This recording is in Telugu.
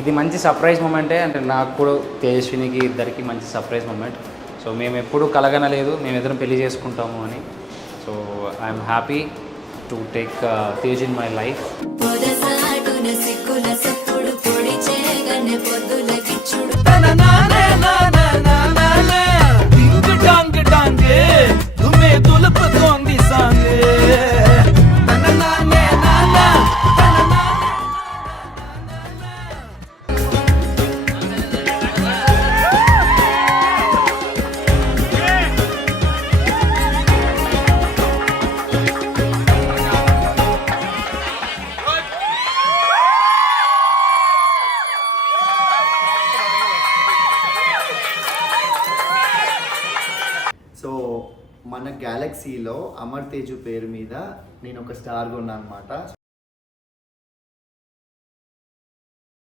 ఇది మంచి సర్ప్రైజ్ మూమెంటే, అంటే నాకు కూడా తేజస్వినికి ఇద్దరికి మంచి సర్ప్రైజ్ మూమెంట్. సో మేము ఎప్పుడూ కలగనలేదు మేమిద్దరం పెళ్లి చేసుకుంటాము అని. So I'm happy to take Tej in my life. So మన గ్యాలక్సీలో అమర్ తేజు పేరు మీద నేను ఒక స్టార్ కొన్నా అనమాట.